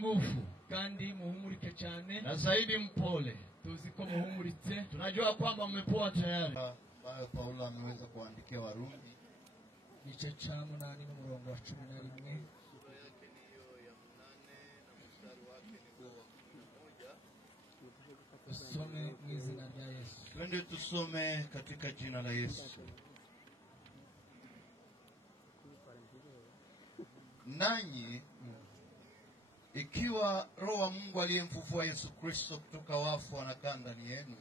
nguvu kandi muhumurike cyane na zaidi mpole. tuzi ko muhumuritse. Tunajua kwamba mmepoa tayari. Ambayo Paulo ameweza kuandikia Warumi Igice cha 8 n'umurongo wa 11. sura yake ni hiyo ya 8 na mstari wake ni huo wa 11. Usome mu izina rya Yesu. Twende tusome katika jina la Yesu. Nanyi ikiwa Roho wa Mungu aliyemfufua Yesu Kristo kutoka wafu anakaa ndani yenu,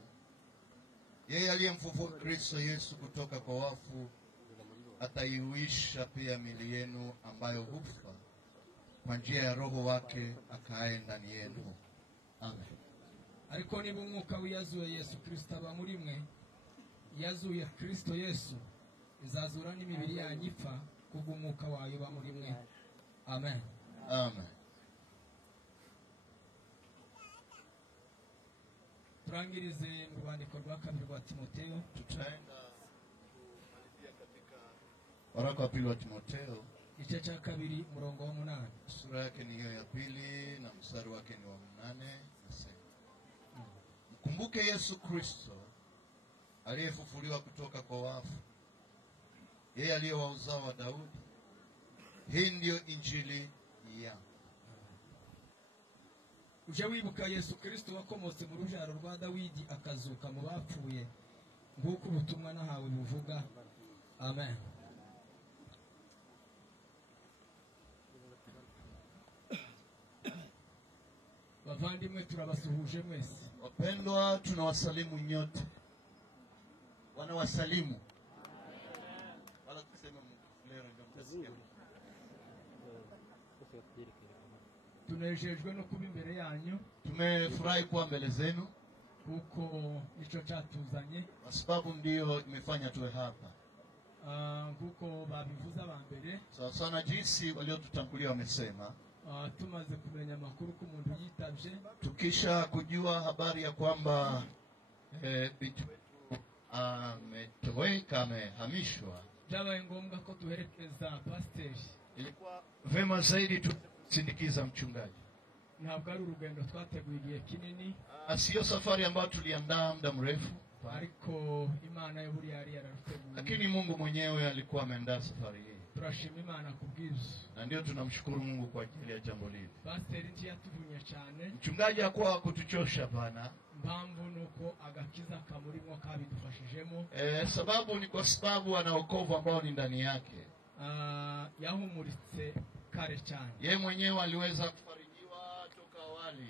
yeye aliyemfufua Kristo Yesu kutoka kwa wafu ataihuisha pia miili yenu ambayo hufa kwa njia ya Roho wake akaaye ndani yenu. Amen. Ariko niba umwuka w'iyazuye Yesu Kristo aba muri mwe, yazuye Kristo Yesu izazura n'imibiri yanyu ipfa kubw'umwuka wayo ba muri mwe. Amen. Amen. Turangirize mu rwandiko rwa 2 rwa Timotheo. Tutaenda kumalizia katika waraka wa pili wa Timotheo, Igice cha 2 umurongo wa 8. sura yake ni hiyo ya 2 na mstari wake ni wa 8. Nasema, mkumbuke Yesu Kristo aliyefufuliwa kutoka kwa wafu, yeye aliye wa uzao wa Daudi. Hii ndiyo injili ya Uje wibuka Yesu Kristo wakomotse mu rujaro rwa Dawidi akazuka mu bapfuye, nguko ubutumwa nahawe buvuga. Amen. Bavandimwe turabasuhuje mwese. wapendwa, tunawasalimu nyote. Wanawasalimu. Wala kusema leo ndio mtasikia. Tunejejwe no kuba imbere yanyu, Tumefurahi kuwa mbele zenu kuko nico cyatuzanye. kwa sababu ndio imefanya tuwe hapa. Kuko babivuze abambere, Sawa sana jinsi waliotutangulia wamesema. tumaze kumenya makuru ko umuntu yitavye, Tukisha kujua habari ya kwamba bitu ametoweka, amehamishwa, byabaye ngombwa ko tuherekeza pasiteri. ilikuwa vema zaidi tusindikiza mchungaji. Ntabwo ari urugendo twateguye igihe kinini, Sio safari ambayo tuliandaa muda mrefu, ariko Imana yo buri yari yararuteguye. lakini Mungu mwenyewe alikuwa ameandaa safari hii. Turashima Imana kubw'ibyo. Na ndio tunamshukuru Mungu kwa ajili ya jambo hili. Pasiteri nti yatuvunye cyane. Mchungaji hakuwa kutuchosha bana. Mpamvu nuko agakiza kamurimo kabidufashijemo. Sababu ni kwa sababu ana wokovu ambao ni ndani yake. Yahumuritse kare cyane. Yeye mwenyewe aliweza kufarijiwa toka awali.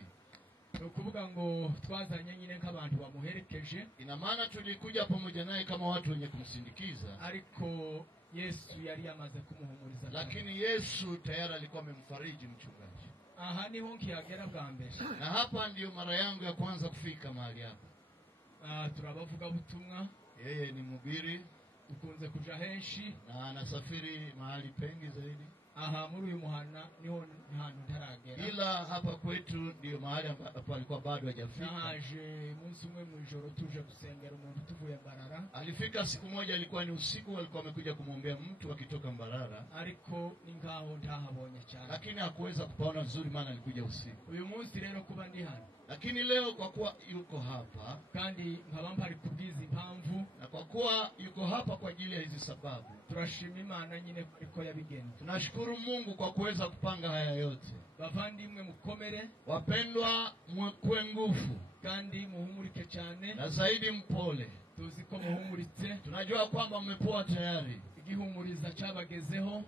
Ukuvuga ngo twazanye nyine nk'abantu bamuherekeje. Ina maana tulikuja pamoja naye kama watu wenye kumsindikiza. Ariko Yesu yari yamaze kumuhumuriza. Lakini Yesu tayari alikuwa amemfariji mchungaji. Aha niho nkihagera bwa mbere. Na hapa ndio mara yangu ya kwanza kufika mahali hapa. Turabavuga butumwa. Yeye ni mhubiri, ukunze kuja henshi na anasafiri mahali pengi zaidi. Aha muri uyu muhana niho hantu ntaragera. Ila hapa kwetu ndio mahali ambapo alikuwa bado hajafika. Naje munsi umwe mu ijoro tuje gusengera umuntu tuvuye Mbarara. Alifika siku moja, ilikuwa ni usiku, alikuwa amekuja kumwombea mtu akitoka Mbarara. Ariko ni ngaho ntahabonye cyane. Lakini hakuweza kupaona vizuri maana alikuja usiku. Uyu munsi rero kuba ndi hano. Lakini leo kwa kuwa yuko hapa, kandi nkaba mpari kubwiza impamvu, na kwa kuwa yuko hapa kwa ajili ya hizi sababu, turashima Imana nyine ko yabigenza. Tunashukuru Mungu kwa kuweza kupanga haya yote. Bavandimwe mukomere, wapendwa, mwe nguvu kandi muhumurike cyane, na zaidi mpole. Tuzi ko muhumuritse. Tunajua kwamba mmepoa tayari. Igihumuriza cyabagezeho.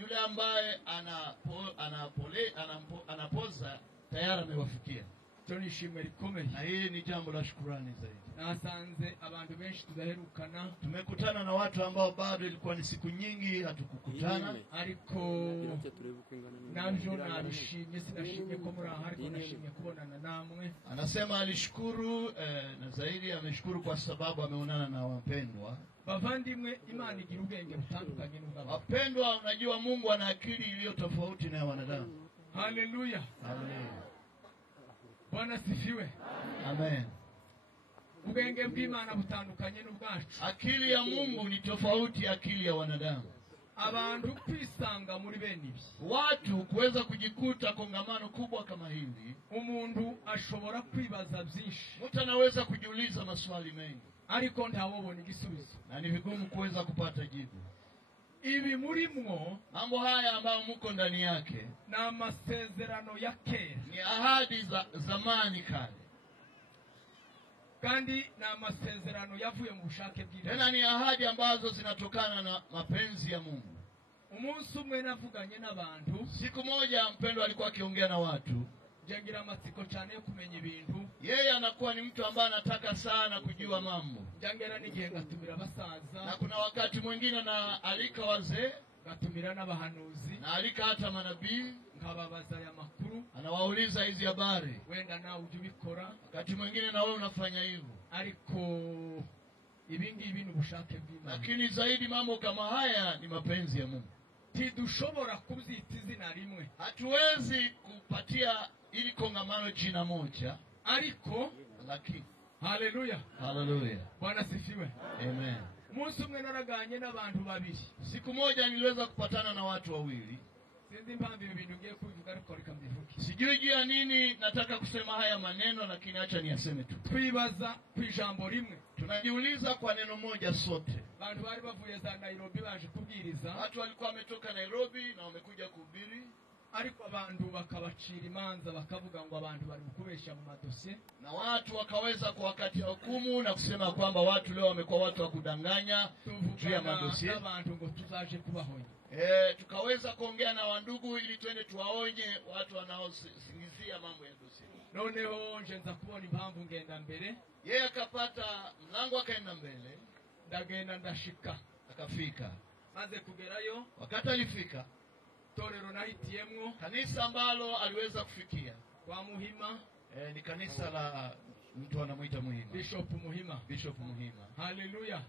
Yule ambaye anapoza tayari amewafikia. Tunishimwe rikomeye. Na hii ni jambo la shukrani zaidi. Nasanze abantu benshi tudaherukana. Tumekutana na watu ambao bado ilikuwa ni siku nyingi hatukukutana. Ariko navyo nabishimye, sinashimye ko muri aha, ariko nashimye kubonana namwe. Anasema alishukuru na zaidi ameshukuru kwa sababu ameonana na wapendwa. Bavandimwe, Imana igira ubwenge butandukanye n'ubwabo. Wapendwa, unajua Mungu ana akili iliyo tofauti na wanadamu. Haleluya. Amen. Bwana sifiwe. Amen. Ubwenge bw'Imana butandukanye n'ubwacu. Akili ya Mungu ni tofauti akili ya wanadamu. abantu kwisanga muri bene ibi, watu kuweza kujikuta kongamano kubwa kama hili, umuntu ashobora kwibaza byinshi, mtu anaweza kujiuliza maswali mengi, ariko ntawobona igisubizo, na ni vigumu kuweza kupata jibu. ibi murimwo Mambo haya ambayo mko ndani yake na amasezerano ya kera, ni ahadi za zamani kale, kandi na amasezerano yavuye mu bushake bw'Imana. tena ni ahadi ambazo zinatokana na mapenzi ya Mungu. Umunsi umwe navuganye n'abantu, Siku moja mpendwa alikuwa akiongea na watu. ngira amatsiko cyane yo kumenya ibintu, Yeye anakuwa ni mtu ambaye anataka sana kujua mambo, ngera n'igihe ngatumira abasaza, na kuna wakati mwingine na alika wazee, ngatumira n'abahanuzi, na alika hata manabii, nkababaza aya makuru, anawauliza hizi habari. wenda nawe ujye ubikora, Wakati mwingine na wewe unafanya hivyo, ariko ibingibi ni ubushake bw'Imana. lakini zaidi mambo kama haya ni mapenzi ya Mungu. Tidushobora kubyita izina rimwe, Hatuwezi kupatia ili kongamano jina moja, ariko lakini haleluya, haleluya, Bwana sifiwe. amen. Umunsi umwe naraganye n'abantu babiri, Siku moja niliweza kupatana na watu wawili. sinzi impamvu ibi bintu ngiye kubivuga, ariko reka mbivuge. Sijui juu ya nini nataka kusema haya maneno, lakini acha niyaseme tu. Twibaza ku ijambo rimwe, Tunajiuliza kwa neno moja sote. abantu bari bavuye za Nairobi baje kubwiriza, Watu walikuwa wametoka Nairobi na wamekuja kuhubiri, ariko abantu bakabacira imanza bakavuga ngo abantu bari kubeshya mu madosiye, na watu wakaweza kwa wakati hukumu na kusema kwamba watu leo wamekuwa watu wa kudanganya juu ya tuvugana madosie. n'abantu ngo tuzaje kubahonya. Tukaweza kuongea na wandugu ili twende tuwaonye watu wanaosingizia mambo ya dosie. Noneho nje nza kubona impamvu ngenda mbere, Yeye akapata mlango, akaenda mbele, ndagenda ndashika, akafika. maze kugerayo Wakati alifika torero nahitiyemwo kanisa ambalo aliweza kufikia, kwa Muhima, ni kanisa la mtu anamuita Muhima, Bishop Muhima. Bishop Muhima. Haleluya.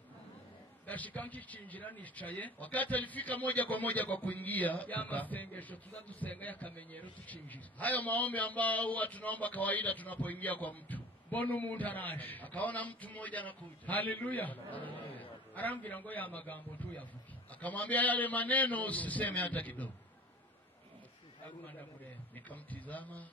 Ndashika nkicinjira nicaye, Wakati alifika moja kwa moja kwa kuingia ya masengesho tuzadusenga yakamenyero tucinjira, hayo maombi ambao huwa tunaomba kawaida tunapoingia kwa mtu, mbona umuntu araje. akaona mtu mmoja anakuja. Haleluya. Arambwira ngo ya magambo tuyavuge, Akamwambia yale maneno usiseme hata kidogo. aguma ndamureba, Nikamtizama,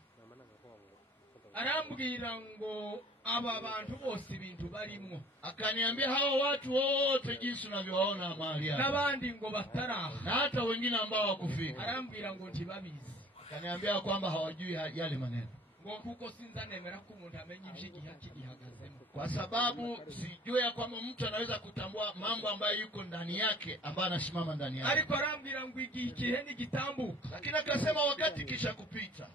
arambwira ngo aba bantu bose ibintu barimwo, akaniambia hao watu wote jinsi unavyowaona mahali hapa, n'abandi ngo bataraha, na hata wengine ambao hawakufika, arambwira ngo ntibabizi, akaniambia kwamba hawajui yale maneno, ngo kuko sinza nemera ko umuntu amenya iby'igihe kigihagazemo, kwa sababu sijui ya kwamba mtu anaweza kutambua mambo ambayo yuko ndani yake, ambayo anasimama ndani yake. ariko arambwira ngo igihe nigitambuka, Lakini akasema wakati kisha kupita,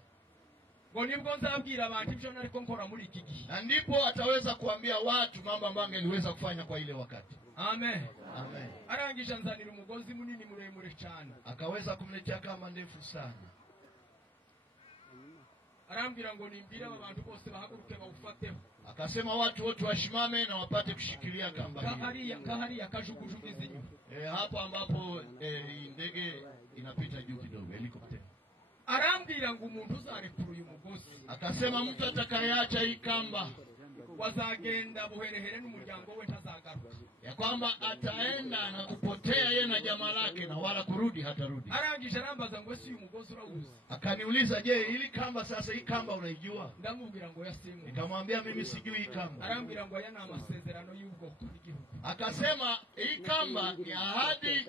ngo nibwo nzabwira abantu ibyo nariko nkora muri iki gihe. na ndipo ataweza kuambia watu mambo ambayo angeliweza kufanya kwa ile wakati. Amen. Amen. Arangije anzanira umugozi munini muremure cyane, Akaweza kumletea kamba ndefu sana, arambwira ngo nimbwire aba bantu bose bahaguruke bawufateho, akasema watu wote washimame na wapate kushikilia kamba hii. kahariya kajugujugu izinyu, Hapo ambapo ndege inapita juu kidogo, helikopter. arambwira ngo umuntu uzarekura uyu mugozi Akasema mtu atakayeacha hii kamba, wazagenda buherehere n'umuryango we ntazagaruka, ya kwamba ataenda na kupotea yeye na jamaa lake, na wala kurudi hatarudi. arangije arambaza ngo ese uyu mugozi urawuzi? Akaniuliza, je, hili kamba sasa, hii kamba unaijua? Ndamubwira ngo yasimwe. Nikamwambia mimi sijui hii kamba. Arambwira ngo aya ni amasezerano y'ubwoko bw'igihugu. Akasema hii kamba ni ahadi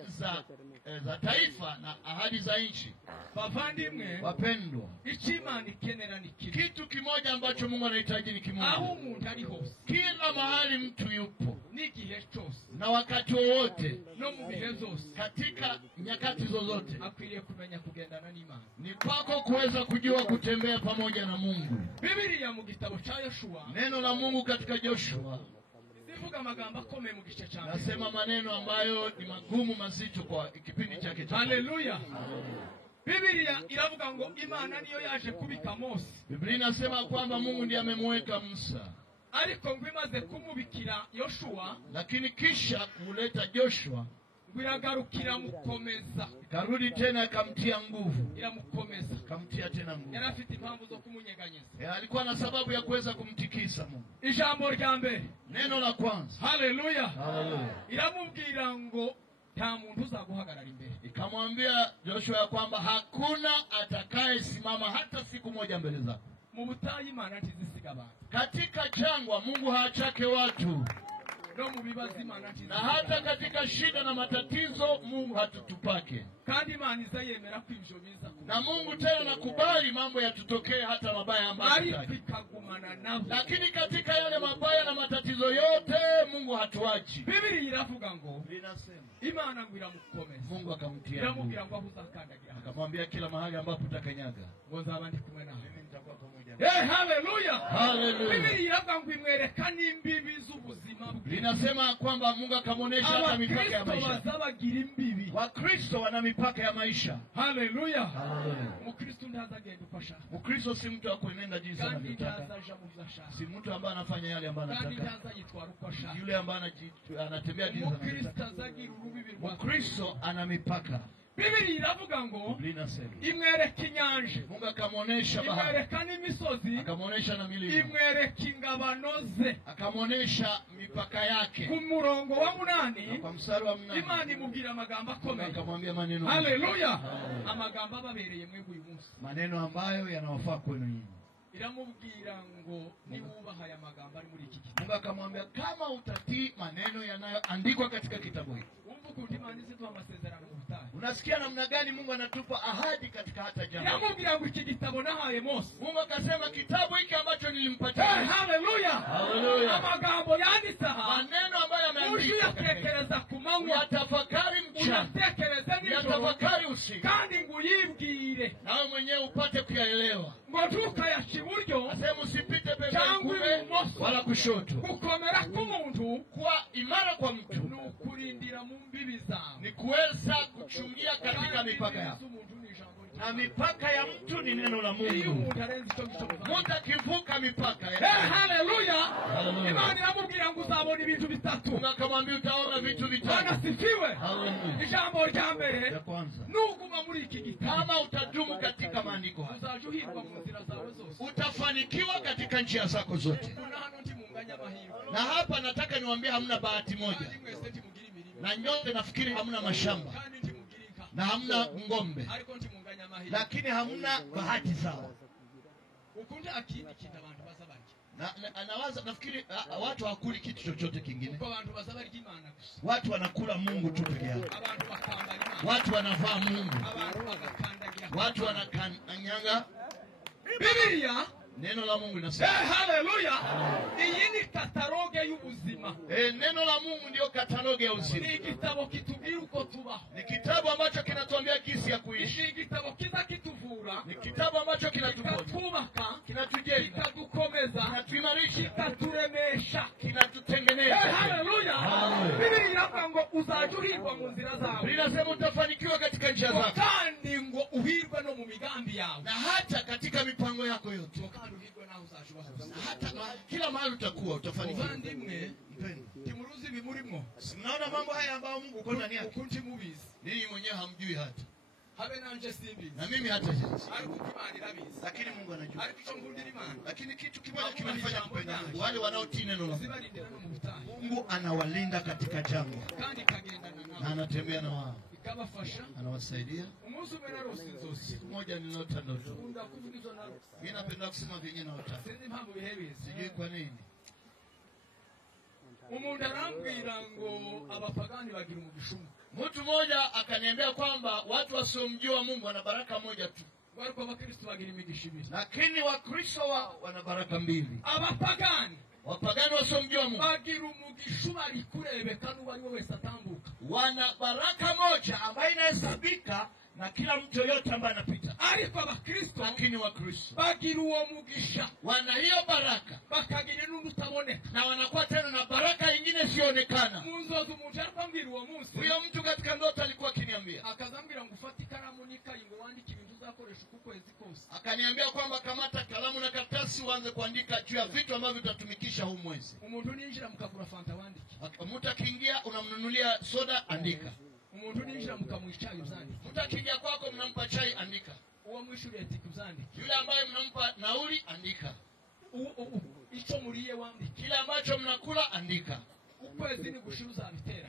za taifa na ahadi za nchi. Bavandimwe, Wapendwa, icy'Imana ikenera ni kimwe, kitu kimoja ambacho Mungu anahitaji ni aho kimoja. umuntu ari hose, Kila mahali mtu yupo, n'igihe cyose, na wakati wowote, no mu bihe zose, katika nyakati zozote, akwiriye kumenya kugendana n'Imana. ni kwako kuweza kujua kutembea pamoja na Mungu. Bibiliya mu gitabo cya Yoshua, Neno la Mungu katika Joshua zivuga amagambo akomeye mu gice cya mbere. nasema maneno ambayo ni magumu, mazito kwa kipindi chake cha. Haleluya. Bibiliya iravuga ngo Imana niyo yaje kubika Mose, Biblia inasema kwamba Mungu ndiye amemweka Musa, ariko ngo imaze kumubikira Yoshua, lakini kisha kuleta Joshua, ngo iragarukira mukomeza, karudi tena akamtia nguvu, iramukomeza. akamtia tena nguvu. Yari afite impamvu zo kumunyeganyeza. Alikuwa na sababu ya kuweza kumtikisa Mungu. Ijambo rya mbere, Neno la kwanza, haleluya, haleluya, iramubwira ngo nta muntu uzaguhagarara imbere. Ikamwambia Joshua ya kwamba hakuna atakaye simama hata siku moja mbele zako. Mu butayu Imana ntizisiga abantu. Katika jangwa Mungu haachake watu. No mu bibazo Imana ntizisiga. Na hata katika shida na matatizo Mungu hatutupake. Kandi Imana izayemera ko ivyo biza. Na Mungu tena nakubali mambo yatutokee hata mabaya ambayo. Lakini katika yale mabaya na matatizo yote Mungu hatuachi. Biblia iravuga ngo linasema Imana ngo iramukomeza. Mungu akamtia. Iramubwira ngo ahuzakandagira. Akamwambia kila mahali ambapo utakanyaga ngo nzabandi kumwe nawe. Mimi nitakuwa pamoja. Hallelujah. Hallelujah. Biblia iravuga ngo imwereka n'imbibi z'ubuzima bwe. Linasema kwamba Mungu akamuonesha hata mipaka ya maisha. Bazabagira imbibi. Wakristo wana mipaka ya maisha. Hallelujah. Hallelujah. Mukristo ntazagenda uko ashaka. Mukristo si mtu wa kuenenda jinsi anavyotaka. Si mtu ambaye anafanya yale ambayo anataka. Yule ambaye anatembea jinsi anavyotaka. Mukristo ana mipaka. Biblia iravuga ngo linasema imwereka inyanja. Mungu akamuonesha bahari. Imwereka n'imisozi. Akamuonesha na milima. Imwereka ingabano ze. Akamuonesha mipaka yake. Ku murongo wa 8 kwa mstari wa 8 Imana imubwira amagambo akomeye. Akamwambia maneno. Hallelujah. Amagambo ababereye mwe uyu munsi. Maneno ambayo yanawafaa kwenu nyinyi. Iramubwira ngo niwubaha aya magambo ari muri iki kitabu. Mungu akamwambia kama utatii maneno yanayoandikwa katika kitabu hiki. Unasikia namna gani Mungu anatupa ahadi katika hata jambo. Iramubwira ngo iki gitabo nahaye Mose. Mungu akasema kitabu hiki ambacho nilimpatia. Hallelujah. Hallelujah. Amagambo yanditse aha. Maneno ambayo yameandikwa. Uyatekereza ku manywa. Yatafakari mchana. Uyatekereza nijoro. Yatafakari usiku. Kandi ngo uyibwire. Nawe mwenyewe upate kuyaelewa. Ngo tukayasha iburyo. Asema usipite pembeni kume wala kushoto. Gukomera k'umuntu kwa imara kwa mtu. Nukurindira mu mbibi zawe. Ni kuweza kuchungia katika mipaka yako. Na mipaka ya mtu ni neno la Mungu. Mtu akivuka mipaka ya hallelujah. Imani yamubwira ngo uzabona ibintu bitatu. Mungu akamwambia utaona vitu vitatu. Anasifiwe. Hallelujah. Ijambo rya mbere ya kwanza. Nuguma muri iki gitabo. Kama utadumu katika maandiko haya. Uzajuhirwa mu nzira zawe zose. Utafanikiwa katika njia zako zote. Na hapa nataka niwaambie hamna bahati moja. Na nyote nafikiri hamna mashamba. Na hamna ngombe. Lakini hamna bahati sawa. Ukunda akindi kintu abantu bazabarya. Anawaza nafikiri watu hawakuli kitu chochote kingine. Kwa abantu bazabarya Imana gusa. Watu wanakula Mungu tu peke yake. Abantu bakambara Imana. Watu wanavaa Mungu. Abantu bagakandagira. Watu wanakanyanga Biblia. Neno la Mungu linasema hallelujah. Iyi ni kataloge y'ubuzima. Neno la Mungu ndio kataloge ya uzima. Ni kitabu kitubwira uko tubaho. Ni kitabu ambacho kinatuambia jinsi ya kuishi. Ni kitabu kituvura. Ni kitabu ambacho kinatuponya, kinatujenga, kinatukomeza, kinatuimarisha, kinaturemesha, kinatutengeneza. Hallelujah. Biblia inavuga ngo uzajuhirwa mu nzira zawe. Linasema utafanikiwa katika njia zako. Kandi ngo uhirwe no mu migambi yawe. Na hata katika mipango yako yote. Hata kila mahali utakuwa utafanikiwa. Timuruzi bimurimo. Mnaona mambo haya ambayo Mungu uko ndani yake. Ukunti mubizi. Ninyi mwenyewe hamjui hata. Habe nanje simbi. Na mimi hata sisi. Ariko Imana irabizi. Lakini Mungu anajua. Ariko cyo ngundira Imana. Lakini kitu kimoja kinanifanya kupenda Mungu. Wale wanaotii neno la Mungu anawalinda katika jangwa. Kandi kagendana nao. Na anatembea na wao. Ikabafasha. Anawasaidia. Umunsi umwe narosi nzozi. Siku moja niliota ndoto. Unda kuvugizo narosi. Mimi napenda kusema vyenye naota. Sinzi impamvu bihebeze. Sijui kwa nini. Umuntu arambwira ngo abapagani bagira umugishumu. Mtu mmoja akaniambia kwamba watu wasiomjua Mungu wana baraka moja tu. Wariko abakristo bagira imigisha ibiri. Lakini wakristo wana baraka mbili. Abapagani wapagani wasiomjua Mungu bagira umugisha bari kurebeka n'uwari wese atambuka. Wana baraka moja ambayo inahesabika na kila mtu yote ambaye anapita. Ariko abakristo lakini wakristo bagira uwo mugisha wana hiyo baraka bakagira n'utaboneka na wanakuwa tena na baraka nyingine isionekana. Munzozo umuntu arambwira uwo munsi. Huyo mtu katika ndoto alikuwa akiniambia. Akazambira ngo ufate ikaramu n'ikayi ngo wandike ibintu uzakoresha uko kwezi kose. Akaniambia kwamba kamata kalamu na karatasi uanze kuandika juu ya vitu ambavyo utatumikisha huu mwezi. Umuntu ninjira mukagura fanta wandike. Mtu akiingia unamnunulia soda andika. Umuntu ninjira mukamwichayo uzandike. Mtu akiingia kwako mnampa chai andika. Uwo mwishuri etiki uzandike. Yule ambaye mnampa nauli andika. Icho muriye wandike. Kile ambacho mnakula andika. Ukwezi ni gushiruza bitera.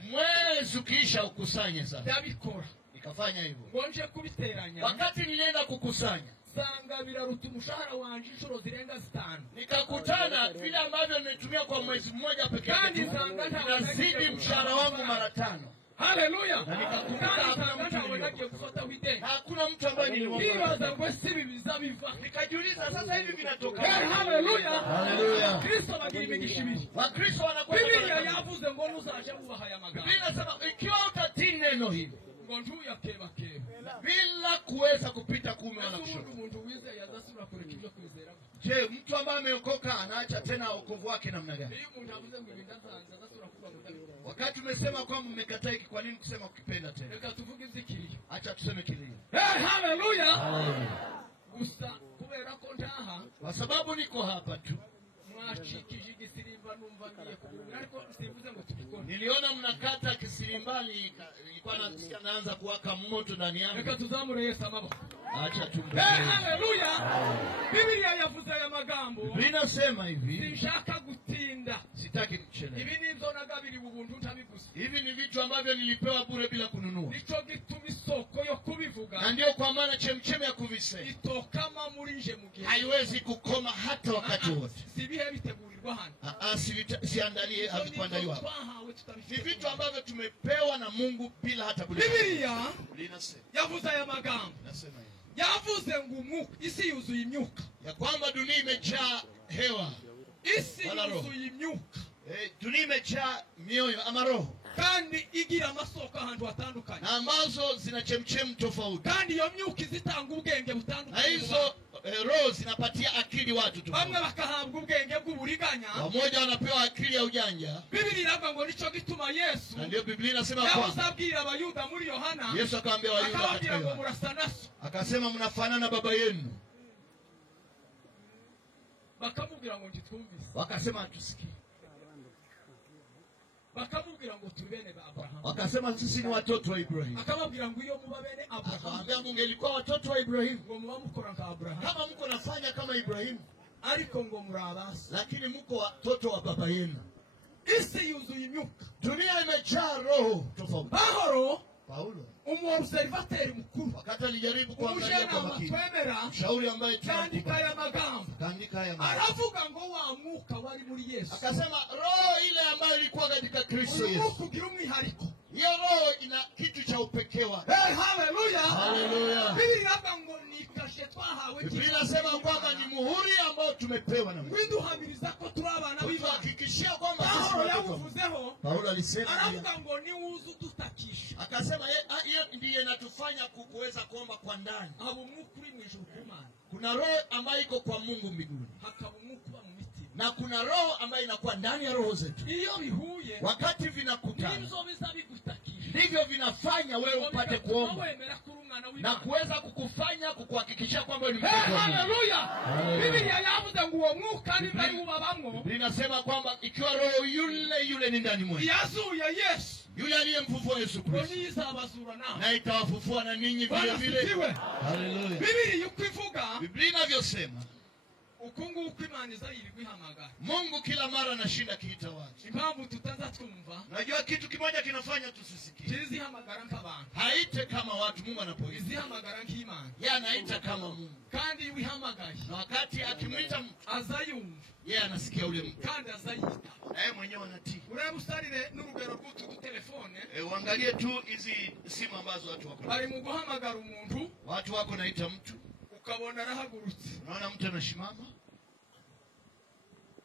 mwezi ukiisha ukusanye sasa. ndabikora Nikafanya hivyo. ngo nje kubiteranya Wakati nilienda kukusanya, sanga biraruta umushahara wanje inshuro zirenga 5. nikakutana vile ambavyo nimetumia kwa mwezi mmoja pekee Kandi yake sanga inazidi mshahara wangu mara 5. Haleluya. Na nikakumbuka Kandi hakuna sanga mtu ntawe niliomba. nagiye gufata wide. Na hakuna mtu ambaye nilimwomba. Nibaza ngo si ibi bizabiva. Nikajiuliza sasa hivi vinatoka. Haleluya. Haleluya. Kristo bagira imigisha ibiri. Wakristo wanakuwa Biblia yavuze ngo nuzaje bubaha aya magambo. Biblia inasema ikiwa utatii neno hili Ngo ntuyakebakebe. bila kuweza kupita kuume wala Ese kushoto. umuntu wizeye yazasubira kureka ibyo kwizera. Je, mtu ambaye ameokoka anaacha tena wokovu wake namna gani? Iyo umuntu avuze ngo ibintu azanze azasubira kuvuga ngo ndabikora. Wakati umesema kwamba mmekataa hiki, kwa nini kusema ukipenda tena? Reka tuvuge ivy'ikiriyo. Acha tuseme kilio. Haleluya. Gusa kubera ko ntaha Kwa sababu niko hapa tu. mwacikije igisirimba numva ngiye kubura ariko simvuze ngo tubikore. Niliona mnakata kisirimbali, ilikuwa naanza kuwaka moto ndani yangu. Reka tuzamure Yesu amaboko. Acha tumbe. Haleluya. Biblia yavuze aya magambo. Biblia inasema hivi, Sinshaka gutinda. sitaki kuchelewa. Ibi nivyo nagabiri ubuntu ntabigusa. Hivi ni vitu ambavyo nilipewa bure bila kununua. Nico gituma isoko yo kubivuga. Na ndio kwa maana chemchemi ya kuvisema Itokama muri nje mu gihe. haiwezi kukoma hata wakati wote. Sibihe bitegurirwa hano. Siandalie havikuandaliwa hapa. Twahawe Ni tutabifite. vitu ambavyo tumepewa na Mungu bila hata kulipa. Biblia Linasema yavuze aya magambo. nasema hivi, Yavuze ngo umwuka isi yuzuye imyuka. ya kwamba dunia imejaa hewa, Isi Wala roho. yuzuye imyuka. dunia imejaa mioyo ama roho, Kandi igira amasoko ahantu hatandukanye. na ambazo zina chemchemi tofauti, Kandi iyo myuka izitanga ubwenge na butandukanye. hizo roho zinapatia akili watu tofauti. Bamwe bakahabwa ubwenge bw'uburiganya. Wamoja wanapewa akili ya ujanja, Biblia iravuga ngo nico gituma Yesu na ndio Biblia inasema yavuze kwamba abwira abayuda muri Yohana. Yesu akaambia Wayuda katika Akababwira ngo Yohana, murasa naso. akasema mnafanana baba yenu. Bakamubwira ngo ntitwumvise. Wakasema hatusikii. Bakamubwira ngo turi bene ba Abrahamu. Wakasema sisi ni watoto wa Ibrahimu. Akababwira ngo iyo muba bene Abrahamu Akamwambia mungelikuwa watoto wa Ibrahimu, ngo muba mukora nka Abrahamu. kama mko nafanya kama Ibrahimu, Ariko ngo muri abasi. lakini mko watoto wa baba yenu. Isi yuzuye imyuka. Dunia imejaa roho tofauti. Pawulo Paulo umuobservateri mukuru. wakati alijaribu kuangalia kwa Umujyanama makini, twemera mshauri ambaye yandika aya magambo. kaandika haya mambo, Aravuga ngo wa mwuka wari muri Yesu. akasema roho ile ambayo ilikuwa katika Kristo Uyu Yesu, mwuka ugira umwihariko. hiyo roho ina kitu cha upekee wake. Haleluya. Haleluya. Biblia iravuga ngo nikashe twahawe Biblia inasema kwamba ni muhuri ambao tumepewa na Mungu, widuhamiriza ko turi abana b'Imana. kuhakikishia kwamba sisi Pawulo watoto wa Mungu. yavuzeho Paulo alisema aravuga ngo niwuze udutakisha. akasema hiyo ndiye inatufanya kuweza kuomba kwa ndani. Haba umwuka uri mu ijuru ku Mana. Kuna roho ambayo iko kwa Mungu mbinguni, Hakaba umwuka uba mu mitima. na kuna roho ambayo inakuwa ndani ya roho zetu. Iyo bihuye Wakati vinakutana, nibyo biza bigutakisha. ndivyo vinafanya wewe upate kuomba wemera kuri umwana na w'Imana. kuweza kukufanya kukuhakikishia kwamba ni mtoto wa Mungu. Haleluya. Haleluya. Biblia yavuze ngo uwo mwuka ni bari ubabamwo. Biblia inasema kwamba ikiwa roho yule ni ndani mwenu, Yazuye Yesu. yule aliyemfufua Yesu Ngo Kristo, nizabazura nawe. na itawafufua na ninyi vile vile. Barasifiwe. Haleluya. Biblia uko ivuga Biblia inavyosema, uko nguko Imana izayirwa ihamagara. Mungu kila mara anashinda kiita watu. Impamvu tutaza twumva Najua kitu kimoja kinafanya tusisikie. tizihamagara nk'abantu. Haite kama watu Mungu anapoita. Izihamagara nk'Imana. Yeye anaita kama Mungu. Kandi iyo uhamagaye Na wakati akimwita mtu, azayumva yeye anasikia ule mtu. kandi azayita. Na yeye mwenyewe anatii. Urebe usarire n'urugero rw'utu dutelefone. Uangalie tu hizi simu ambazo watu wako. Bari mu guhamagara umuntu Watu wako naita mtu. ukabona arahagurutse Unaona mtu anasimama,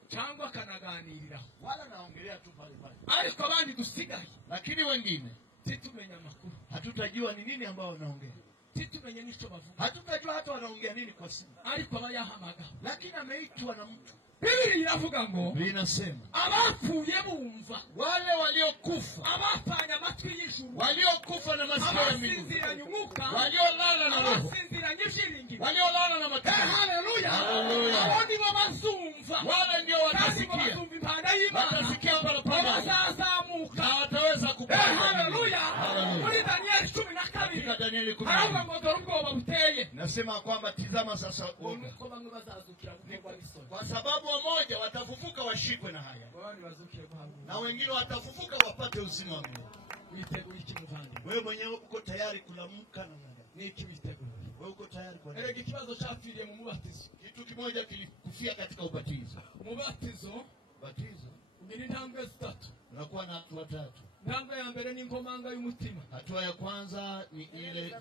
cyangwa akanaganirira. wala naongelea tu pale pale. Ariko abandi dusigaye Lakini wengine titumenya amakuru. hatutajua ni nini ambao wanaongea. Titumenye n'icyo bavuga. Hatutajua hata wanaongea nini kwa simu. Ariko aba yahamagara. Lakini ameitwa na mtu. Biblia iravuga ngo Biblia inasema abapfuye bumva, wale waliokufa, abapfanye amatwi y'ijuru, waliokufa na masikio ya mbinguni, abasinziranye umwuka, waliolala na roho, abasinziranye ibyiringiro. waliolala na matumaini. Haleluya. Haleluya. Abo nibo bazumva. Wale ndio Kandi watasikia, bazumva impanda y'Imana. watasikia parapanda Bazazamuka. na wataweza kupanda. Haleluya. Haleluya. Muri Danieli 12 Katika Danieli 10 aravuga ngo dore ubwoba buteye. nasema kwamba tizama sasa uoga. Nuko bamwe bazazukira gukorwa n'isoni. Kwa sababu wamoja watafufuka washikwe na haya, Abandi bazukire guhabwa. na wengine watafufuka wapate uzima wa milele. witegura iki muvandi Wewe mwenyewe uko tayari kulamka na nani? niki witegura Wewe uko tayari kwa nini? erega ikibazo cyapfiriye mu mubatizo Kitu kimoja kilikufia katika ubatizo. umubatizo Ubatizo ugira intambwe zitatu unakuwa na hatua tatu. intambwe ya mbere ni inkomanga y'umutima Hatua ya kwanza ni ile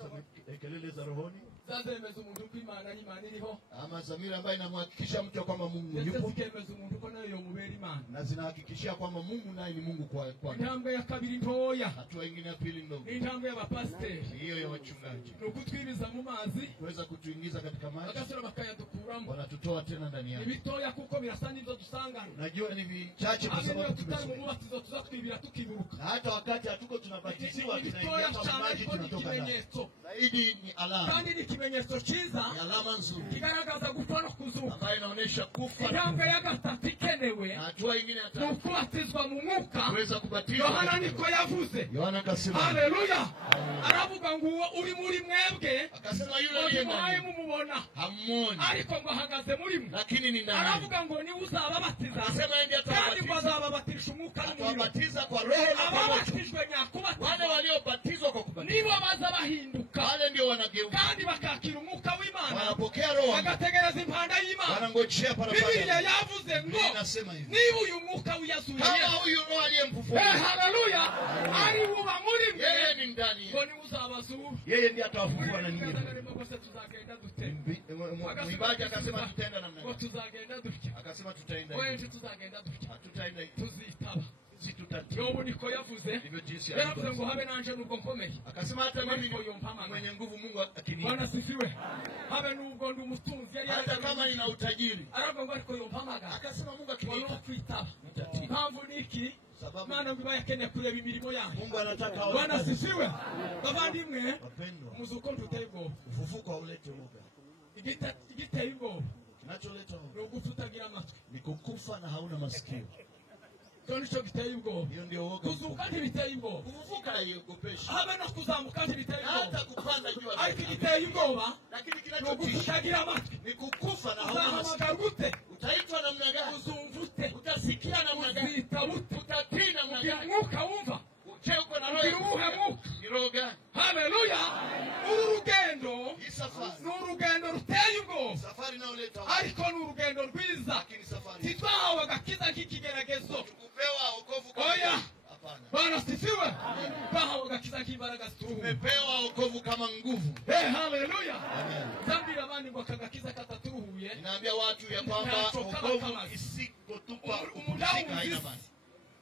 kelele za rohoni, zazemeza umuntu ko Imana n'Imana iriho ama dhamira ambayo inamhakikisha mtu kwamba Mungu ndetse yupo, zikemeza umuntu ko nayo yomubera Imana na zinahakikishia kwamba Mungu naye ni Mungu kwa. intambwe ya kabiri ntoya Hatua nyingine ya pili ndogo, intambwe y'abapasiteri hiyo ya wachungaji, ni ukutwibiza mu mazi kuweza kutuingiza katika maji, bagasura bakayadukuramo wanatutoa tena ndani yake. ibitoya kuko birasa n'ibyo dusangana Najua ni vichache kwa hano sababu tutari mu tumezoea. mubatizo tuzatwibira tukiburuka Na hata wakati hatuko tunabatiziwa ibitoya tunaingia kwa cyane maji ariko ni tunatoka ndani. ikimenyetso Zaidi ni alama. kandi ni ikimenyetso cyiza Ni alama nzuri kigaragaza gupfa no kuzuka ambayo inaonyesha kufa. intambwe ya gatatu ikenewe Na hatua nyingine ya ni tatu ukubatizwa mu mwuka kuweza kubatizwa. Yohana niko yavuze Yohana akasema, haleluya aravuga ngo uwo uri muri mwebwe akasema yule aliye muhaye ndani mumubona hamuoni, ariko ngo ahagaze muri mwe lakini ni ndani. aravuga ngo niwe uzababatiza Akasema yeye ndiye kandi ngo atabatiza. azababatirisha umwuka n'umuriro Atawabatiza kwa roho na kwa moto. ababatijwe Wale nyakubatiza waliobatizwa kwa kubatizwa, nibo baza bahinduka wale ndio wanageuka, kandi bakakira umwuka w'Imana wanapokea roho, bagategereza impanda y'Imana wanangojea Bibiliya parapanda. yavuze ngo Inasema hivi, niba uyu mwuka wiyazuye kama Yesu huyu roho aliyemfufua haleluya ari uba muri mwe yeye ni ndani, ngo niwe uzabazura yeye ndiye atawafufua na ninyi. rwose tuzagenda dute Mwimbaji akasema tutaenda namna ngo gani? tuzagenda dutya Akasema tutaenda wenje hivi. tuzagenda dutya Hatutaenda hivi. tuzitaba Si tutatii. yobu niko yavuze Ndivyo jinsi yaravuze ngo alivyo. habe nanje nubwo nkomeye Akasema hata mimi ariko yompamagara mwenye nguvu Mungu akiniita. Bwana sifiwe habe nubwo ndi umutunzi yari Hata kama nina utajiri. aravuga ngo ariko yompamagara Akasema Mungu ngo akiniita. kwitaba Nitatii. impamvu niki Sababu Imana ngo ibayakeneye kureba imirimo yanyu Mungu anataka aone Bwana kazi. sifiwe bavandimwe Wapendwa, umuzuko ntuteye ubwoba ufufuko hauleti uoga. igiteye ubwoba Kinacholeta ni uoga ugupfa utagira amatwi ni kukufa na hauna masikio. icyo nicyo giteye ubwoba Hiyo ndio uoga. kuzuka ntibiteye ubwoba Kufufuka haiogopeshi. habe no kuzamuka ntibiteye ubwoba Hata kupanda juu ariko igiteye ubwoba lakini ni ugupfa kinachotisha utagira amatwi ni kukufa na hauna masikio. uzahamagara gute Utaitwa namna gani? uzumva ute Utasikia namna gani? uzita bute Utatii namna ugira gani? umwuka wumva Je, uko na roho ugira ya uwuhe kufufuka? mwuka Ni roho gani? haleluya uru rugendo Hii safari. ni urugendo ruteye ubwoba Safari inayoleta uoga. ariko ni urugendo rwiza Lakini safari. titwahawe agakiza nk'ikigeragezo Tukupewa wokovu kwa Oya. Hapana. Bwana sifiwe twahawe agakiza k'imbaraga zituruhura Tumepewa wokovu kama nguvu. haleluya Amen. zambira abandi ngo aka gakiza kataturuhuye Ninaambia watu ya kwamba wokovu isipotupa kupumzika haina maana.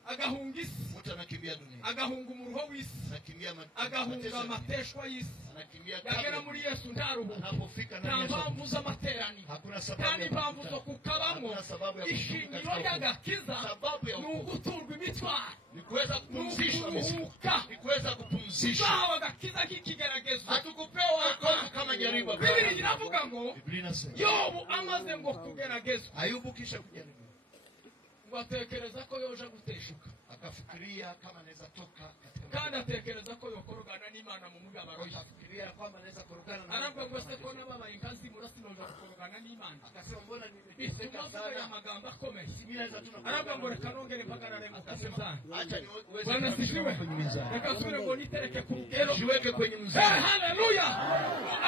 agahunga isi Mtu anakimbia dunia. agahunga umuruho w'isi Anakimbia agahunga mateso ya dunia. amateshwa y'isi Anakimbia yagera tabu. muri Yesu ntaruhuke Anapofika nta ndani ya mpamvu z'amateraniro hakuna nta sababu ya n'impamvu zo kufufuka. kukabamo Hakuna sababu ya kufufuka ishingiro katika wokovu. ry'agakiza Sababu ya ni wokovu uguturwa imitwaro ni kuweza ni kupumzishwa mizigo. ukuruhuka Ni kuweza kupumzishwa. twahawe agakiza k'ikigeragezo Hatukupewa wokovu kama jaribu. Biblia iravuga ngo Biblia inasema Yobu amaze ngo kugeragezwa Ayubu kisha kujaribu ngo atekereza ko yoja guteshuka akafikiria kama anaweza toka katika kandi atekereza ko yokorogana n'Imana mu mugabaro ye akafikiria kwamba anaweza korogana na aravuga ngo se ko nababaye inkazi murasinoja gukorogana n'Imana akasema mbona bituma nimeteseka avuga aya sana magambo akomeye mimi naweza tu aravuga ngo reka nongere mpagarare mu kumuzani acha niweze Bwana sifiwe kwenye mizani reka nsubire ngo nitereke ku rugero jiweke kwenye mzani haleluya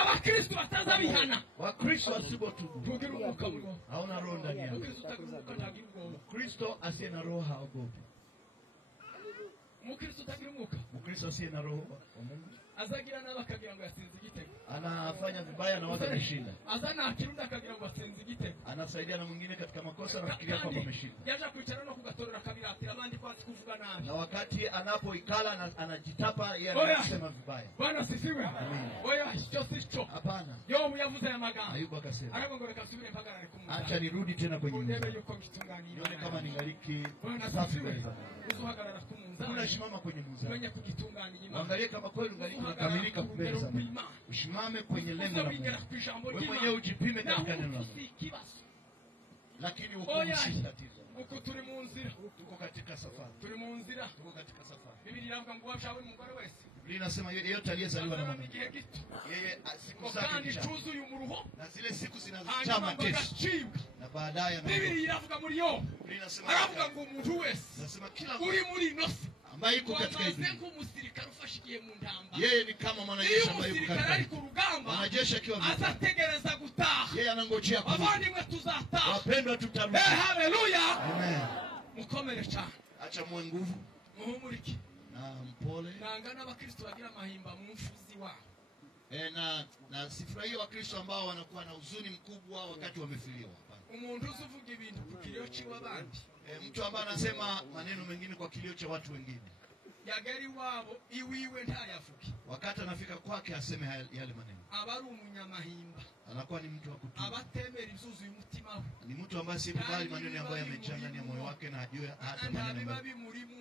abakristo bataza bihana wakristo asipotubu tugira umwuka mubo hauna roho ndani yao umukristo utagira umwuka ntagira ubwoba kristo asiye na roho haogopi umukristo utagira umwuka mkristo asiye na roho wa Mungu azagira nabi akagira ngo yatsinze igitego anafanya vibaya na watu wameshinda aza nakirunda akagira ngo atsinze igitego anasaidia na mwingine katika makosa anafikiria kwamba kandi ameshinda yaje kwicara no kugatorera kabiratira abandi kwatsi kuvuga nabi na wakati anapoikala anajitapa yeye Oya. anasema vibaya Bwana sifiwe Amen. oya icyo si cyo hapana Yobu yavuze aya magambo Ayubu akasema aravuga ngo reka nsubire mpagarare ku acha muzani nirudi tena kwenye ndebe mzani yuko bitunganiye nione kama ningaliki Bwana safi sifiwe mbele za Mungu uzuhagarara ku munzani unasimama kwenye mzani umenye kugitunganiye Imana angalie kama kweli ungaliki unakamilika mbele za Mungu usimame kwenye lengo la uzabigera Mungu ku ijambo wewe mwenyewe ry'Imana ujipime katika neno la naho Mungu si ikibazo lakini Oya. wokovu si tatizo uko turi mu nzira tuko katika safari turi mu nzira tuko katika safari Biblia iravuga ngo uwabyawe n'umugore wese Biblia inasema yeyote aliyezaliwa na azabona mwanamke igihe gito yeye siku ngo zake kandi kisha cuzuye umuruho na zile siku zinazojaa hanyuma ngo mateso agacibwa na baadaye Biblia iravuga muri Yobu Biblia inasema aravuga ngo umuntu wese inasema kila uri muri ino si ambaye yuko katika hii dunia. Umusirikare ufashikiye mu ntambara. Yeye ni kama mwanajeshi ambaye yuko katika ari ku rugamba. Mwanajeshi akiwa vitani. Azategereza gutaha. Yeye anangojea kurudi. Abavandimwe tuzataha. Wapendwa tutarudi. Haleluya. Amen. Mukomere cyane. Acha muwe nguvu. Muhumurike. Na mpole. Nangana abakristo bagira amahimba mu mfuzi wao. Na sifurahie Wakristo ambao wanakuwa na huzuni mkubwa wakati wamefiliwa. Umuntu uzuvuga ibintu ku kilio cy'wa bandi. Mtu ambaye anasema maneno mengine kwa kilio cha watu wengine. Yagari wabo iwiwe ntayavuki. Wakati anafika kwake aseme yale maneno. Abari umunyamahimba. Anakuwa ni mtu wa kutubu. Abatemera izuzu y'umutima we. Ni mtu ambaye si kubali maneno ambayo yamejaa ndani ya moyo wake na ajue hata maneno.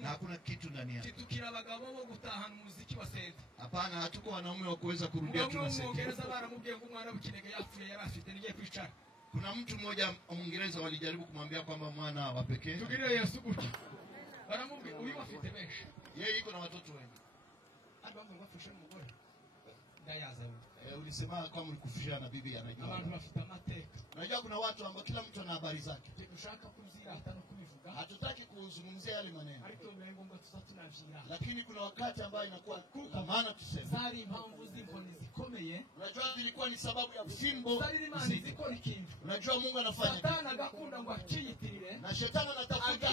Na hakuna kitu ndani yake. Titukira abagabo bo gutahana umuziki wa sente. Hapana, hatuko wanaume wa kuweza kurudia tu na sente. Mwongereza baramubwiye ngo umwana w'ikinege yapfuye yarafite nigiye kwicara. Kuna mtu mmoja Mwingereza walijaribu kumwambia kwamba mwana wa pekee. Tugire Yesu gutya. Baramubwiye uyu afite benshi. Yeye yuko na watoto wengi. Abamwe bafushe umugore. Ndayaza wewe. Ulisema kama ulikufishia na bibi anajua. Abantu bafite amateka. Unajua kuna watu ambao kila mtu ana habari zake. Tushaka kuzira hata no kubivuga. Hatutaki kuzungumzia yale maneno. Ariko mwengo ngo tuzatunavira. Lakini kuna wakati ambao inakuwa la maana tuseme. Zari impamvu z'inkoni zikomeye. Unajua zilikuwa ni sababu ya fimbo. Zari imani zikora ikintu. Unajua Mungu anafanya. Shetani agakunda ngo akiyitirire. Na shetani anatafuta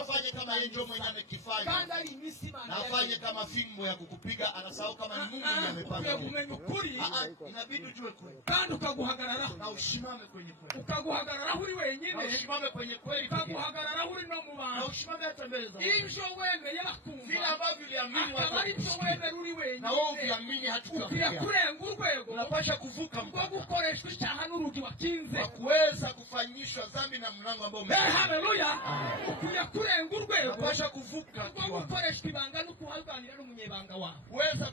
afanye kama yeye ndio mwenye amekifanya. Kandi ari imisima na afanye kama fimbo ya kukupiga, anasahau kama ni Mungu ndiye amepanga. Inabidi ujue kweli. Kandi ukaguhagarara na usimame kwenye kweli. Ukaguhagarara uri wenyine. Usimame kwenye kweli. Ukaguhagarara uri no mu bantu. Na usimame hata mbele za Watu. Ivyo wemeye bakumva. Vile ambavyo uliamini watu. Akabari byo wemeye uri wenyine. Na wewe ukiamini hatukufikia. Ukwiye kurenga urwego. Unapasha kuvuka mpaka gukoreshwa icyaha n'urugi wakinze. Kwa kuweza kufanyishwa dhambi na mlango ambao umefunga. Haleluya. Ukwiye kurenga urwego. Unapasha kuvuka. Mpaka gukoreshwa ibanga no kuhaganira n'umunyebanga wawe. Kuweza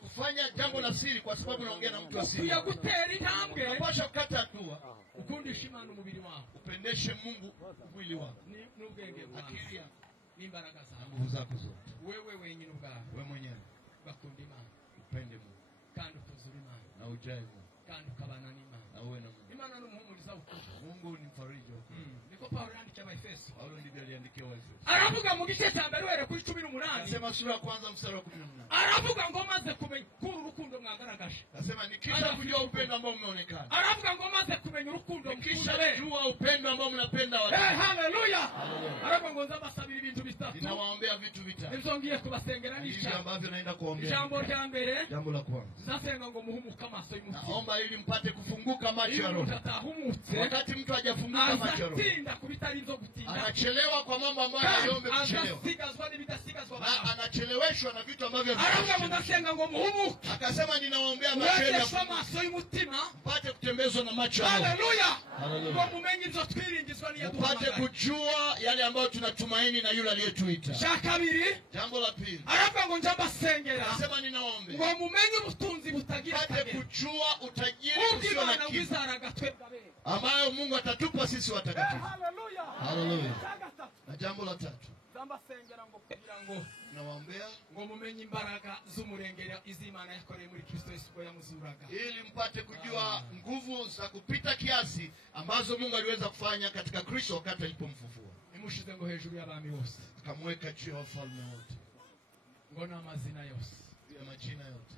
kufanya jambo la siri kwa sababu unaongea na mtu wa siri. Ukwiye gutera intambwe. Unapasha kukata hatua. Ukundisha Imana umubiri wawe. Upendeshe Mungu mwili wako. N'ubwenge bwawe. Akili yako. N'imbaraga zawe. Nguvu zako zote. Wewe wenyine ubwawe. Wewe mwenyewe. Bakunda Imana. Upende Mungu. Kandi ukuzura Imana. Na ujae Mungu. Kandi ukabana n'Imana. Na uwe na Mungu. Imana ni umuhumuriza ukuri. Mungu ni mfariji wako. Niko Paulo yandikiye Abaefeso. Paulo ndivyo aliandikia Waefeso. Aravuga mu gice cya mbere were kuri 18. Anasema sura ya kwanza mstari wa 18. Aravuga ngo maze kumenya kuri urukundo mwagaragaje. Anasema nikisha kujua upendo ambao mmeonekana. Aravuga ngo maze kumenya urukundo nikisha kujua upendo ambao mnapenda watu. Haleluya. Aravuga ngo nzabasabira ibintu bitatu. Ninawaombea vitu vitatu. Nizongiye kubasengera n'icyaha ambavyo naenda kuombea. Jambo la mbere. Jambo la kwanza. Zasenga ngo muhumuka amaso y'umutima. Naomba ili mpate kufunguka macho ya roho. Wakati mtu hajafunguka macho ya roho. Azatinda kubitari nzo gutinda. Anachelewa kwa mambo ambayo hayombe kuchelewa. Anacheleweshwa na vitu ambavyo akasema ninawaombea macho y'umutima mpate kutembezwa na macho ya roho. Haleluya. Mpate kujua yale ambayo tunatumaini na yule aliyetuita. Jambo la pili. Anasema ninawaombea ngo mumenye ubutunzi butagira mpate kujua utajiri usio na kifo ambayo Mungu atatupa sisi watakatifu. Haleluya. Na jambo la tatu. Nawaombea ngo mumenye imbaraga z'umurengera iz'Imana yakoreye muri Kristo Yesu ko yamuzuraga. Ili mpate kujua nguvu za kupita kiasi ambazo Mungu aliweza kufanya katika Kristo wakati alipomfufua. Imushize ngo hejuru y'abami bose. Akamweka juu ya wafalme wote. Ngo na mazina yose. Ya majina yote.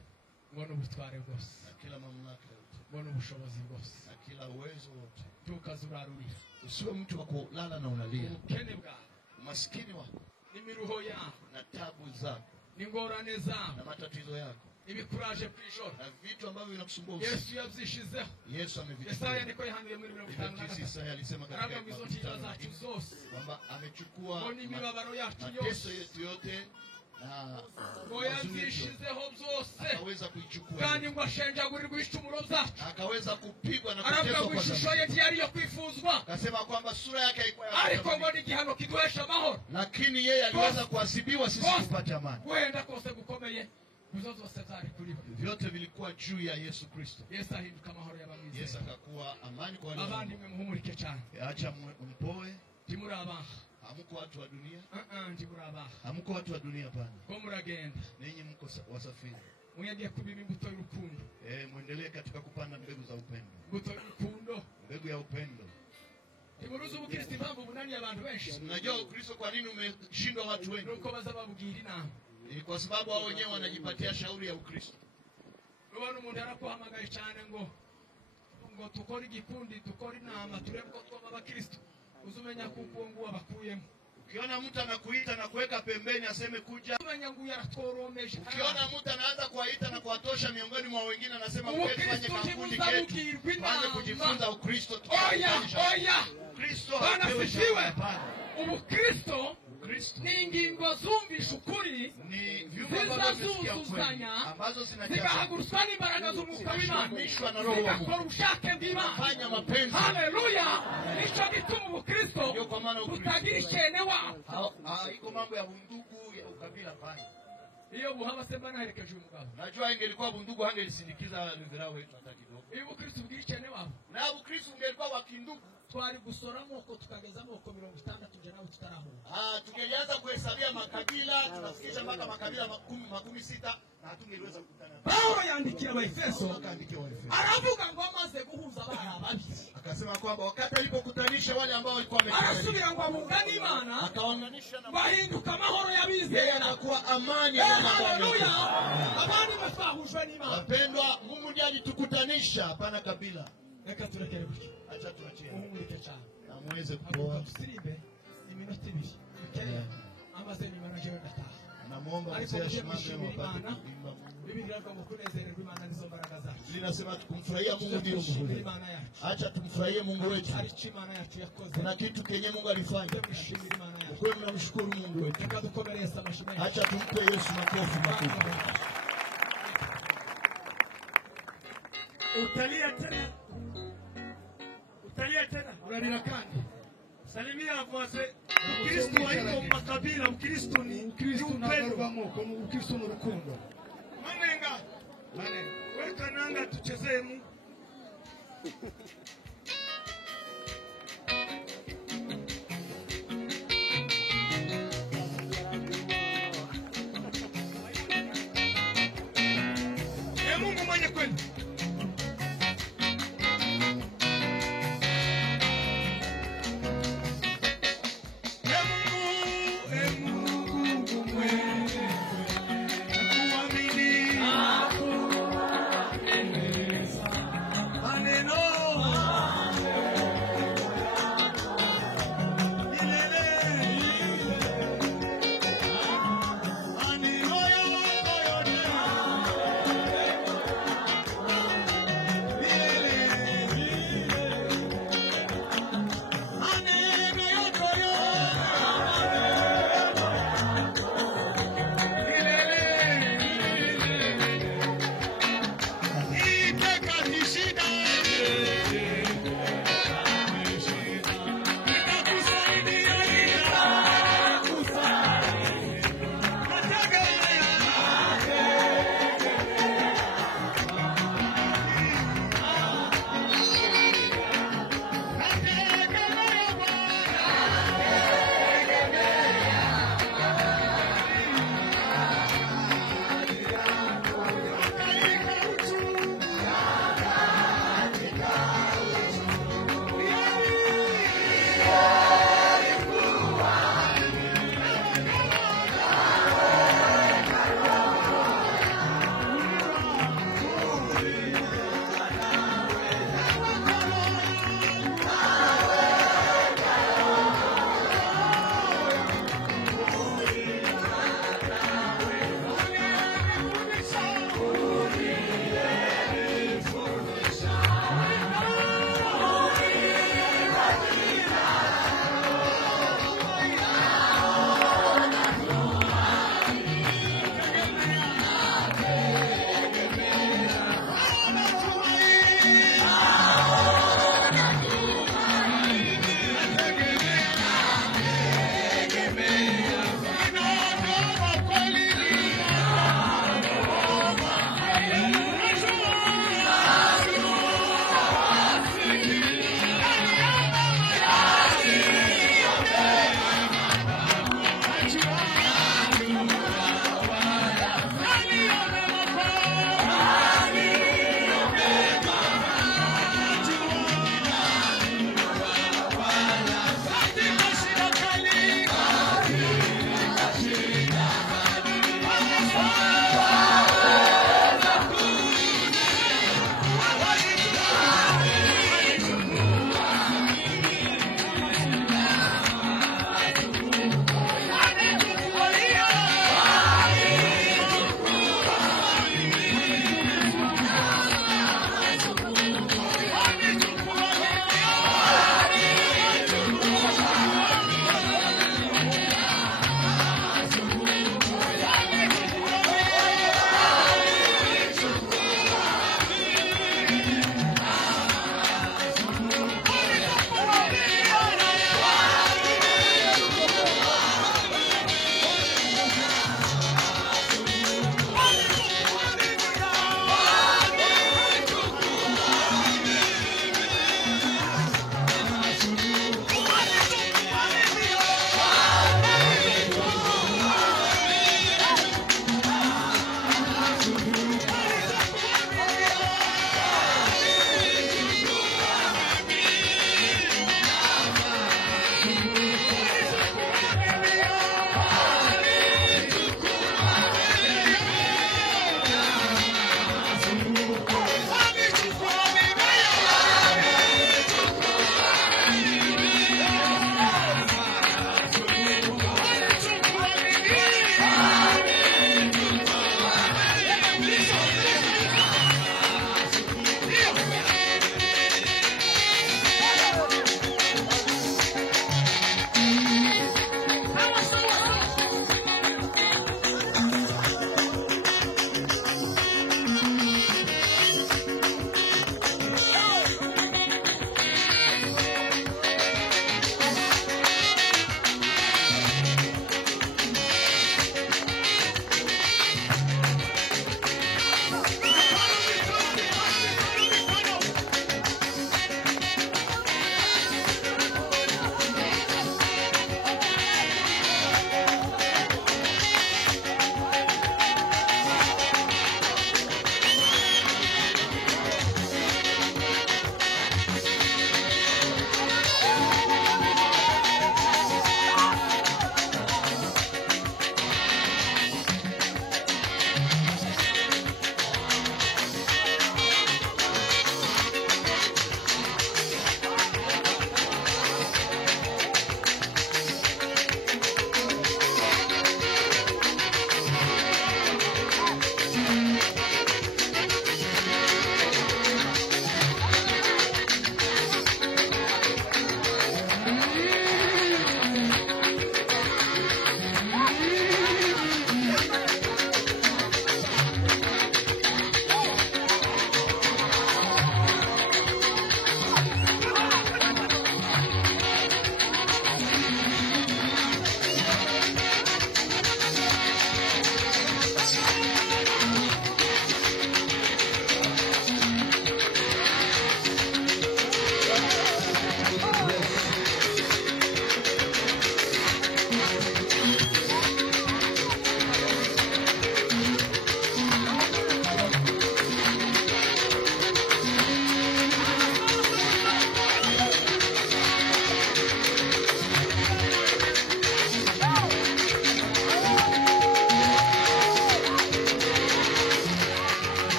Ngo n'ubutware bwose. Na kila mamlaka yote. Ngo n'ubushobozi bwose. Na kila uwezo wote. Tukazurarurira. Usiwe mtu wa kulala na unalia. Ubukene bwawe. Maskini wako. N'imiruho yako. Na tabu zako. N'ingorane zako. Na matatizo yako. Ibikuraje kwijoro. Na vitu ambavyo vinakusumbua. Yesu yavyishizeho. Yesu amevichukua. Yesaya niko yahanduye muri 50. Yesaya alisema katika izo njia zacu zose kwamba amechukua imibabaro yacu mateso yetu yote na ngo yazishizeho byose akaweza kuichukua kandi ngo ashenjagurirwe ibicumuro byacu akaweza kupigwa na kuteswa kwa ishusho ye ntiyari yo kwifuzwa akasema kwamba sura yake haikuwa ya ariko ngo ni gihano kiduhesha amahoro lakini yeye aliweza kuadhibiwa sisi tupate amani wenda kose gukomeye vyote vilikuwa juu ya Yesu Kristo. Yesu ahinduka amahoro y'abamwizera. Yesu akakuwa amani kwa wale abandi mwe muhumurike cyane. Acha mpoe. Timuri abaha. Hamuko watu wa dunia. Timuri abaha. Hamuko watu wa dunia pana. Ko muragenda. Ninyi mko wasafiri. Mwenye kubiba imbuto y'urukundo. Muendelee katika kupanda mbegu za upendo. Imbuto y'urukundo. Mbegu ya upendo. Timuruzu ubukristo impamvu bunani abantu benshi Unajua Ukristo kwa nini umeshindwa watu wengi? nuko bazababwira inama. Ni kwa sababu wao wenyewe wanajipatia shauri ya Ukristo. Ubona umuntu arakuhamagaye cyane ngo tukore igikundi, tukore inama, turebe ko twaba abakristo. Uzumenya kuko ngo abakuyemo. Ukiona mtu anakuita na kuweka pembeni aseme kuja. Uzumenya ngo yaratoromeje. Ukiona mtu anaanza kuwaita na kuwatosha miongoni mwa wengine anasema fanye kakundi ketu. Fanye kujifunza Ukristo. Oya. Kristo anasifiwe. Ubukristo ni ingingo zumvisha ukuri zizazuzuzanya zigahaguruswa n'imbaraga z'umwuka w'Imana zigakora ubushake bw'Imana. Haleluya. Nicyo gituma ubukristo butagira icyene wabo. Iko mambo ya bundugu ya ukabila pana. Iyo buhaba sema naherekeje umugabo. Najua ingelikuwa bundugu hangelisindikiza nzira wetu hata kidogo. Iyo ubukristo bwira icyene wabo. Na ubukristo ungelikuwa wa kindugu. Twari gusoramo uko tukagezamo uko 60 tuje nawe tutaraho. Tungelianza kuhesabia makabila, tunafikisha mpaka makabila 16 na hatungeliweza kukutana. Paulo yaandikia Waefeso, aravuga ngo amaze guhuza abana babiri. Akasema kwamba wakati alipokutanisha wale ambao walikuwa wamekaa, arasubira ngo abungane Imana, akawaunganisha na bahinduka amahoro y'abizeye. Yeye anakuwa amani ya Mungu. Haleluya. Abandi bafahujwe n'Imana. Wapendwa, Mungu ndiye alitukutanisha, hapana kabila. Reka turekere gutyo. Acha tuachie. Umurike cyane. Na muweze kuoa. Tusirimbe iminota 2. Ukeye amaze Imana jewe ndataha. Namuomba mzee ashimame wapate kuimba. Biblia inasema kunezererwa Imana nizo mbaraga zacu. Linasema tukumfurahia Mungu ndio muhuri. Acha tumfurahie Mungu wetu. Imana yacu yakoze. Kuna kitu kenye Mungu alifanya. Tumshukuru Imana yacu. Kwa hiyo mnamshukuru Mungu wetu. Tukadukomereza amashimwe. Acha tumpe Yesu makofi makubwa. Utalia tena. Utalia tena. Urarira kandi. Salimia wazee. Ukristo haiko makabila, Ukristo ni upendo. Ukristo ni urukundo. Manenga. Weka nanga tuchezee Mungu. Mungu mwenye kweli.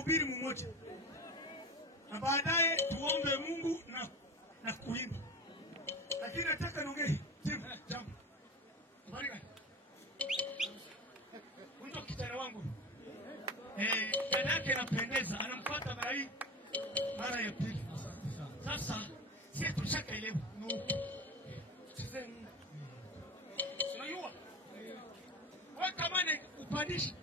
mhubiri mmoja. Na baadaye tuombe Mungu na kuimba. Lakini nataka niongee jambo. Habari gani? Mtu kijana wangu. Dada yake anapendeza, anampata mara ya pili. Sasa sisi tushakaelewa. Unajua? Wewe kama ni upandisha.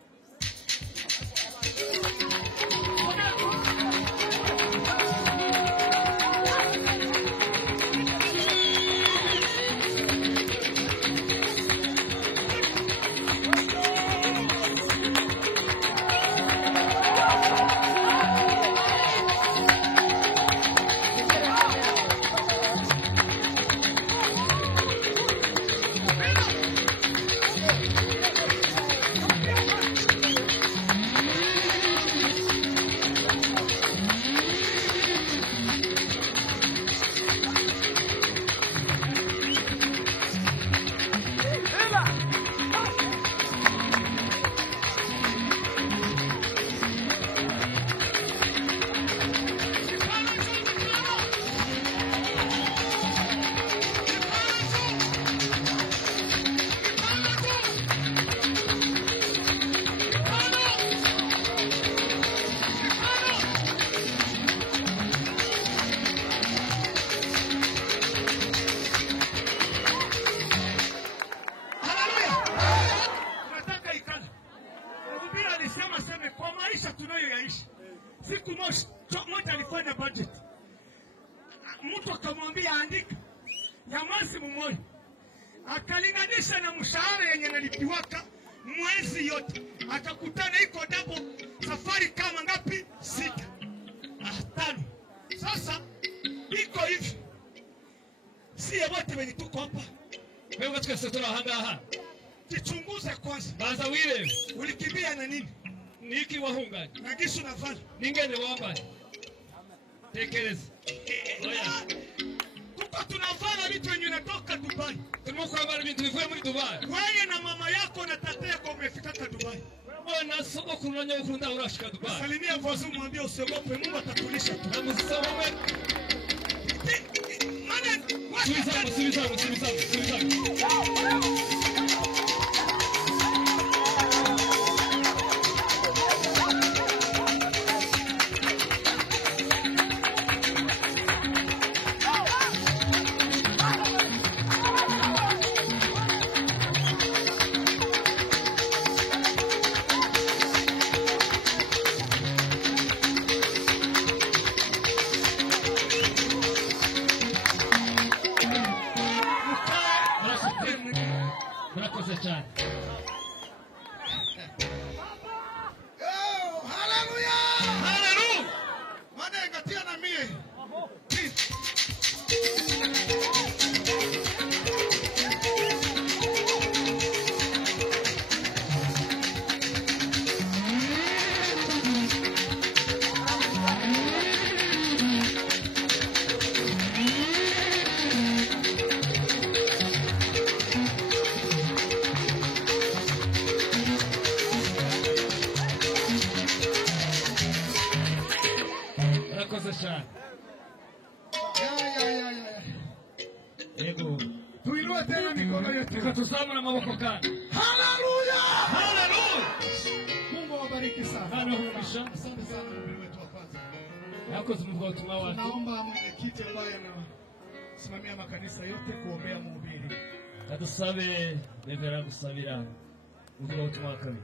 Siku moja alifanya budget. Mtu akamwambia andika ya mwezi mmoja. Akalinganisha na mshahara yenye nalipiwaka mwezi yote. Akakutana iko double safari kama ngapi? 6. 5. Sasa iko hivi. Si wote wenye tuko hapa. Wewe katika sekta hanga. Jichunguze kwanza. Baza wile. Ulikimbia na nini? Niki wahunga. Na gishu nafanya. Ningene wamba. Tekeleza. Oya. Tuko tunafanya vitu yenye natoka Dubai. Tumoko habari vitu vifuwe muri Dubai. Wewe na mama yako na tata yako umefika Dubai. Bwana soko kunanya ukunda urashika Dubai. Salimia voisin mwambie usiogope, Mungu atakulisha tu. Na msisoma wewe. Maana Subiza. tuinue tena mikono yetu. Tukatuzama na maboko kando. Haleluya! Haleluya! Mungu awabariki sana. Asante sana mhubiri wetu wa kwanza. Yako zimekuwa tuma watu. Naomba mwenyekiti ambaye anasimamia makanisa yote kuombea mhubiri. Katusabe, devera kusabira. Uvuga utuma kabiri.